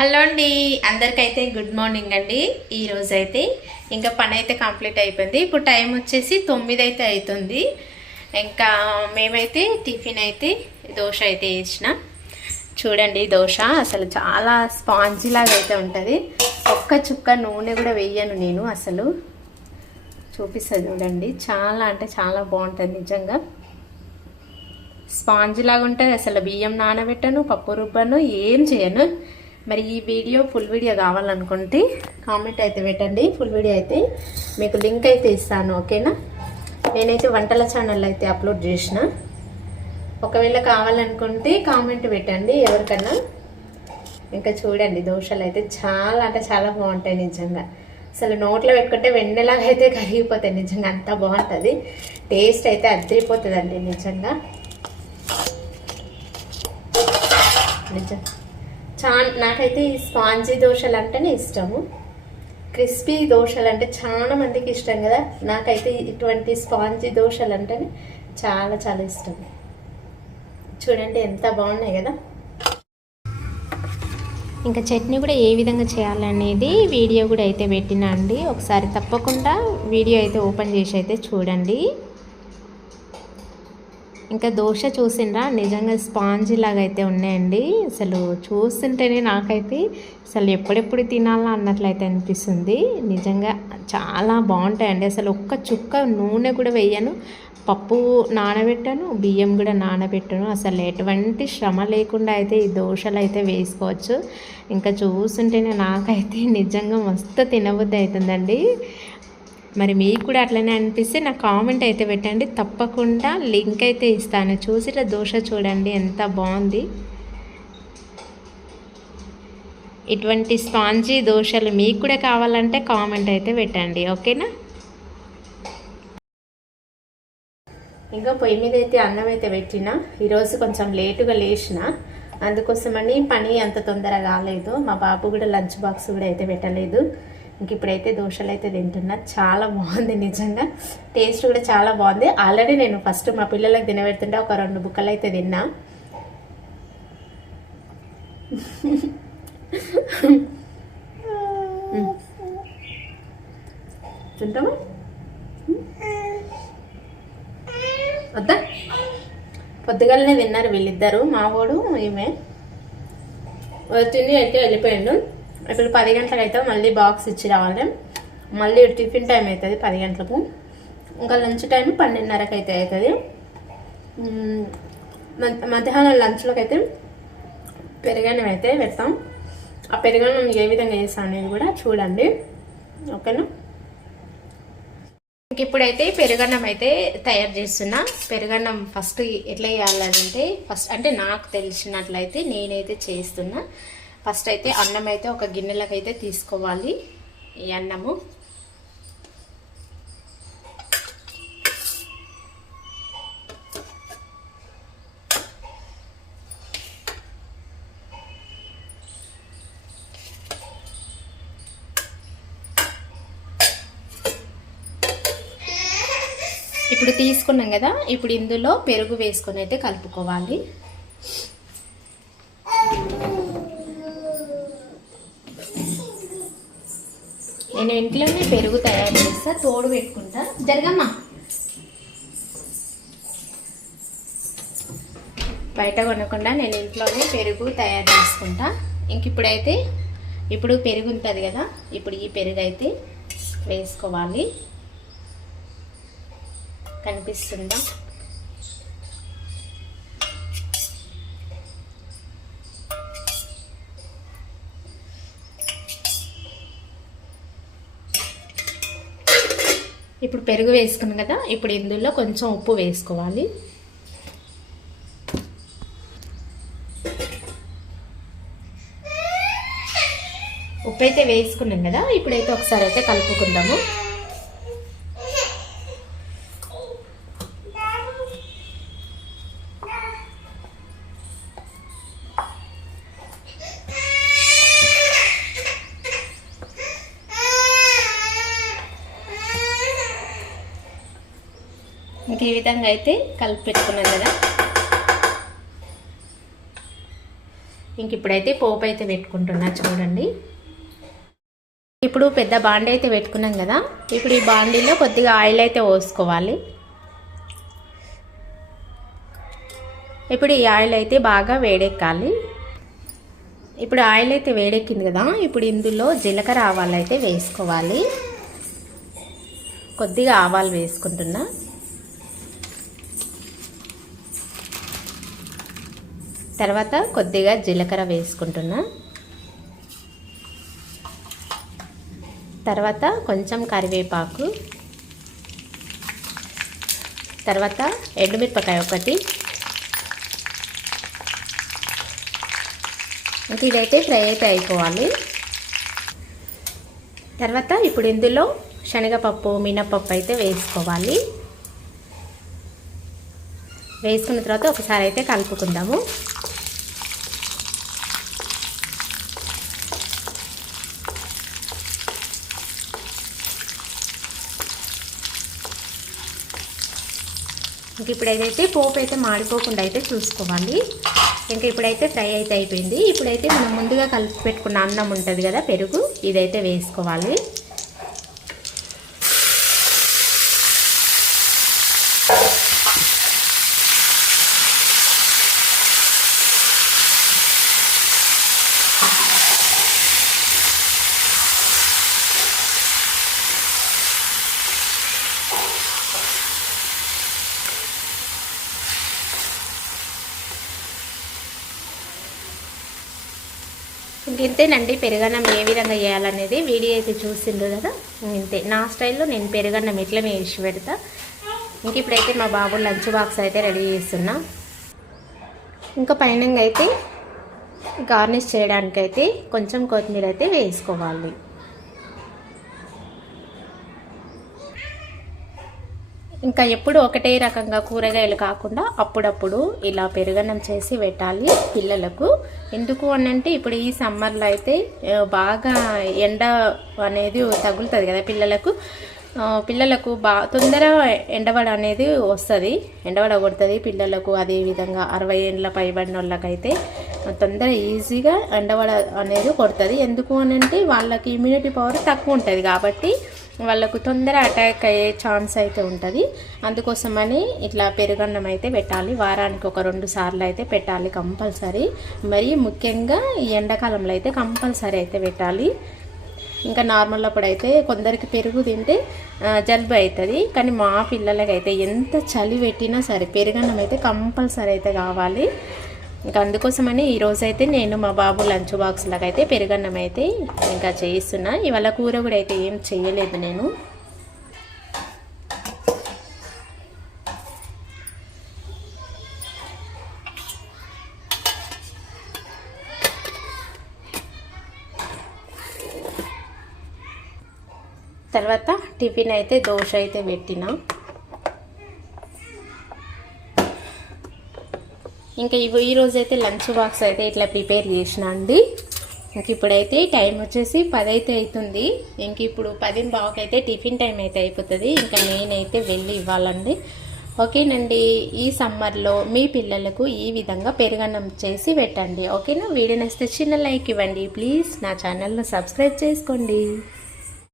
Hello అండి అందరికైతే good morning అండి. ఈరోజు అయితే ఇంకా పని అయితే కంప్లీట్ అయిపోయింది. ఇప్పుడు టైం వచ్చేసి తొమ్మిది అయితే అవుతుంది ఇంకా మేమైతే టిఫిన్ అయితే దోశ అయితే వేసిన చూడండి దోశ అసలు చాలా స్పాంజీ లాగా అయితే ఉంటుంది. ఒక్క చుక్క నూనె కూడా వేయను నేను అసలు. చూపిస్తుంది చూడండి చాలా అంటే చాలా బాగుంటుంది నిజంగా. స్పాంజ్ లాగా ఉంటుంది అసలు. బియ్యం నానబెట్టను పప్పు రుబ్బను ఏం చేయను. మరి ఈ వీడియో ఫుల్ వీడియో కావాలనుకుంటే కామెంట్ అయితే పెట్టండి. ఫుల్ వీడియో అయితే మీకు లింక్ అయితే ఇస్తాను ఓకేనా నేనైతే వంటల ఛానల్ అయితే అప్లోడ్ చేసిన. ఒకవేళ కావాలనుకుంటే కామెంట్ పెట్టండి ఎవరికన్నా. ఇంకా చూడండి దోశలు అయితే చాలా అంటే చాలా బాగుంటాయి నిజంగా. అసలు నోట్లో పెట్టుకుంటే వెన్నెలాగా అయితే కరిగిపోతాయి నిజంగా అంత బాగుంటుంది. టేస్ట్ అయితే అద్దరిపోతుందండి నిజంగా. నిజంగా చా నాకైతే ఈ స్పాంజీ దోశలు అంటేనే ఇష్టము. క్రిస్పీ దోశలు అంటే చాలా మందికి ఇష్టం కదా. నాకైతే ఇటువంటి స్పాంజీ దోశలు అంటేనే చాలా చాలా ఇష్టం. చూడండి ఎంత బాగున్నాయి కదా. ఇంకా చట్నీ కూడా ఏ విధంగా చేయాలనేది వీడియో కూడా అయితే పెట్టినా అండి. ఒకసారి తప్పకుండా వీడియో అయితే ఓపెన్ చేసి అయితే చూడండి. ఇంకా దోశ చూసిండ్రా? నిజంగా స్పాంజ్ లాగా అయితే ఉన్నాయండి. అసలు చూస్తుంటేనే నాకైతే అసలు ఎప్పుడెప్పుడు తినాలా అన్నట్లయితే అనిపిస్తుంది. నిజంగా చాలా బాగుంటాయండి. అసలు ఒక్క చుక్క నూనె కూడా వేయను. పప్పు నానబెట్టాను బియ్యం కూడా నానబెట్టాను. అసలు ఎటువంటి శ్రమ లేకుండా అయితే ఈ దోశలు అయితే వేసుకోవచ్చు. ఇంకా చూస్తుంటేనే నాకైతే నిజంగా మస్తు తినబుద్ధి అవుతుందండి. మరి మీకు కూడా అట్లనే అనిపిస్తే నాకు కామెంట్ అయితే పెట్టండి. తప్పకుండా లింక్ అయితే ఇస్తాను. చూసిన దోశ చూడండి ఎంత బాగుంది. ఇటువంటి స్పాంజీ దోశలు మీకు కూడా కావాలంటే కామెంట్ అయితే పెట్టండి. ఓకేనా? ఇంకా పొయ్యి మీద అయితే అన్నం అయితే పెట్టిన. ఈరోజు కొంచెం లేటుగా లేచిన. అందుకోసమని పని అంత తొందరగా కాలేదు మా బాబు కూడా లంచ్ బాక్స్ కూడా అయితే పెట్టలేదు. ఇంక ఇప్పుడైతే దోశలు అయితే తింటున్నా. చాలా బాగుంది నిజంగా. టేస్ట్ కూడా చాలా బాగుంది. ఆల్రెడీ నేను ఫస్ట్ మా పిల్లలకు తినబెడుతుంటే ఒక రెండు బుక్కలు అయితే తిన్నా. తింటామా వద్దా? పొద్దుగాలనే తిన్నారు వీళ్ళిద్దరు. మావోడు ఈమె. తిని అయితే వెళ్ళిపోయాడు. ఇప్పుడు పది గంటలకు అయితే మళ్ళీ బాక్స్ ఇచ్చి రావాలి. మళ్ళీ టిఫిన్ టైం అవుతుంది పది గంటలకు. ఇంకా లంచ్ టైం పన్నెండున్నరకు అయితే అవుతుంది. మధ్య- మధ్యాహ్నం లంచ్లోకి అయితే పెరుగన్నం అయితే పెడతాం ఆ పెరుగన్నం ఏ విధంగా చేస్తాం అనేది కూడా చూడండి. ఓకేనా? ఇప్పుడైతే పెరుగన్నం అయితే తయారు చేస్తున్నా. పెరుగన్నం ఫస్ట్ ఎట్లా చేయాలంటే ఫస్ట్ అంటే నాకు తెలిసినట్లయితే నేనైతే చేస్తున్నా. ఫస్ట్ అయితే అన్నం అయితే ఒక గిన్నెలకు అయితే తీసుకోవాలి. ఈ అన్నము. ఇప్పుడు తీసుకున్నాం కదా ఇప్పుడు ఇందులో పెరుగు వేసుకొని అయితే కలుపుకోవాలి. నేను ఇంట్లోనే పెరుగు తయారు చేస్తా తోడు పెట్టుకుంటా. జరగమ్మా. బయట కొనకుండా నేను ఇంట్లోనే పెరుగు తయారు చేసుకుంటా. ఇంక ఇప్పుడైతే ఇప్పుడు పెరుగు ఉంటుంది కదా ఇప్పుడు ఈ పెరుగు అయితే వేసుకోవాలి. కనిపిస్తుందా? ఇప్పుడు పెరుగు వేసుకున్నాం కదా ఇప్పుడు ఇందులో కొంచెం ఉప్పు వేసుకోవాలి. ఉప్పు అయితే వేసుకున్నాం కదా ఇప్పుడైతే ఒకసారి అయితే కలుపుకుందాము. ఇంక ఈ విధంగా అయితే కలిపి పెట్టుకున్నాం కదా. ఇంక ఇప్పుడైతే పోపు అయితే పెట్టుకుంటున్నా చూడండి. ఇప్పుడు పెద్ద బాండీ అయితే పెట్టుకున్నాం కదా. ఇప్పుడు ఈ బాండీలో కొద్దిగా ఆయిల్ అయితే పోసుకోవాలి. ఇప్పుడు ఈ ఆయిల్ అయితే బాగా వేడెక్కాలి. ఇప్పుడు ఆయిల్ అయితే వేడెక్కింది కదా. ఇప్పుడు ఇందులో జీలకర్ర ఆవాలు అయితే వేసుకోవాలి. కొద్దిగా ఆవాలు వేసుకుంటున్నా. తర్వాత కొద్దిగా జీలకర్ర వేసుకుంటున్నా. తర్వాత కొంచెం కరివేపాకు. తర్వాత ఎండుమిరపకాయ ఒకటి. ఇంక ఇదైతే ఫ్రై అయితే అయిపోవాలి. తర్వాత ఇప్పుడు ఇందులో శనగపప్పు మినపప్పు అయితే వేసుకోవాలి. వేసుకున్న తర్వాత ఒకసారి అయితే కలుపుకుందాము. ఇంక ఇప్పుడైతే పోపు అయితే మాడిపోకుండా అయితే చూసుకోవాలి. ఇంకా ఇప్పుడైతే ఫ్రై అయితే అయిపోయింది. ఇప్పుడైతే మనం ముందుగా కలిపి పెట్టుకున్న అన్నం ఉంటుంది కదా పెరుగు. ఇదైతే వేసుకోవాలి. ఇంతేనండి పెరుగన్నం ఏ విధంగా చేయాలనేది వీడియో అయితే చూసిండ్రు కదా? ఇంతే నా స్టైల్లో నేను పెరుగన్నం ఎట్లా వేసి పెడతా? ఇంక ఇప్పుడైతే మా బాబు లంచ్ బాక్స్ అయితే రెడీ చేస్తున్నా. ఇంకా పైన అయితే గార్నిష్ చేయడానికైతే కొంచెం కొత్తిమీర అయితే వేసుకోవాలి. ఇంకా ఎప్పుడు ఒకటే రకంగా కూరగాయలు కాకుండా అప్పుడప్పుడు ఇలా పెరుగన్నం చేసి పెట్టాలి పిల్లలకు. ఎందుకు అని అంటే ఇప్పుడు ఈ సమ్మర్లో అయితే బాగా ఎండ అనేది తగులుతుంది కదా పిల్లలకు. పిల్లలకు బా తొందర ఎండవడ అనేది వస్తుంది. ఎండవడ కొడుతుంది పిల్లలకు అదేవిధంగా అరవై ఏండ్ల పైబడిన వాళ్ళకైతే తొందర ఈజీగా ఎండవడ అనేది కొడుతుంది. ఎందుకు అని అంటే వాళ్ళకి ఇమ్యూనిటీ పవర్ తక్కువ ఉంటుంది కాబట్టి వాళ్ళకు తొందర అటాక్ అయ్యే ఛాన్స్ అయితే ఉంటుంది. అందుకోసమని ఇట్లా పెరుగన్నం అయితే పెట్టాలి. వారానికి ఒక రెండు సార్లు అయితే పెట్టాలి కంపల్సరీ. మరి ముఖ్యంగా ఈ ఎండాకాలంలో అయితే కంపల్సరీ అయితే పెట్టాలి. ఇంకా నార్మల్ అప్పుడైతే కొందరికి పెరుగు తింటే జలుబు అవుతుంది. కానీ మా పిల్లలకైతే ఎంత చలి పెట్టినా సరే పెరుగన్నం అయితే కంపల్సరీ అయితే కావాలి. ఇంకా అందుకోసమని ఈరోజైతే నేను మా బాబు లంచ్ బాక్స్ అయితే పెరుగన్నం అయితే ఇంకా చేయిస్తున్నా. ఇవాళ కూర కూడా అయితే ఏం చేయలేదు నేను. తర్వాత టిఫిన్ అయితే దోశ అయితే పెట్టినా. ఇంకా ఇవి ఈరోజు అయితే లంచ్ బాక్స్ అయితే ఇట్లా ప్రిపేర్ చేసిన అండి. ఇంక ఇప్పుడైతే టైం వచ్చేసి పది అయితే అవుతుంది ఇంక ఇప్పుడు పది బావుకి అయితే టిఫిన్ టైం అయితే అయిపోతుంది. ఇంకా నేనైతే వెళ్ళి ఇవ్వాలండి. ఓకేనండి ఈ సమ్మర్లో మీ పిల్లలకు ఈ విధంగా పెరుగన్నం చేసి పెట్టండి. ఓకేనా? వీడియో నచ్చితే చిన్న లైక్ ఇవ్వండి. ప్లీజ్ నా ఛానల్ను సబ్స్క్రైబ్ చేసుకోండి.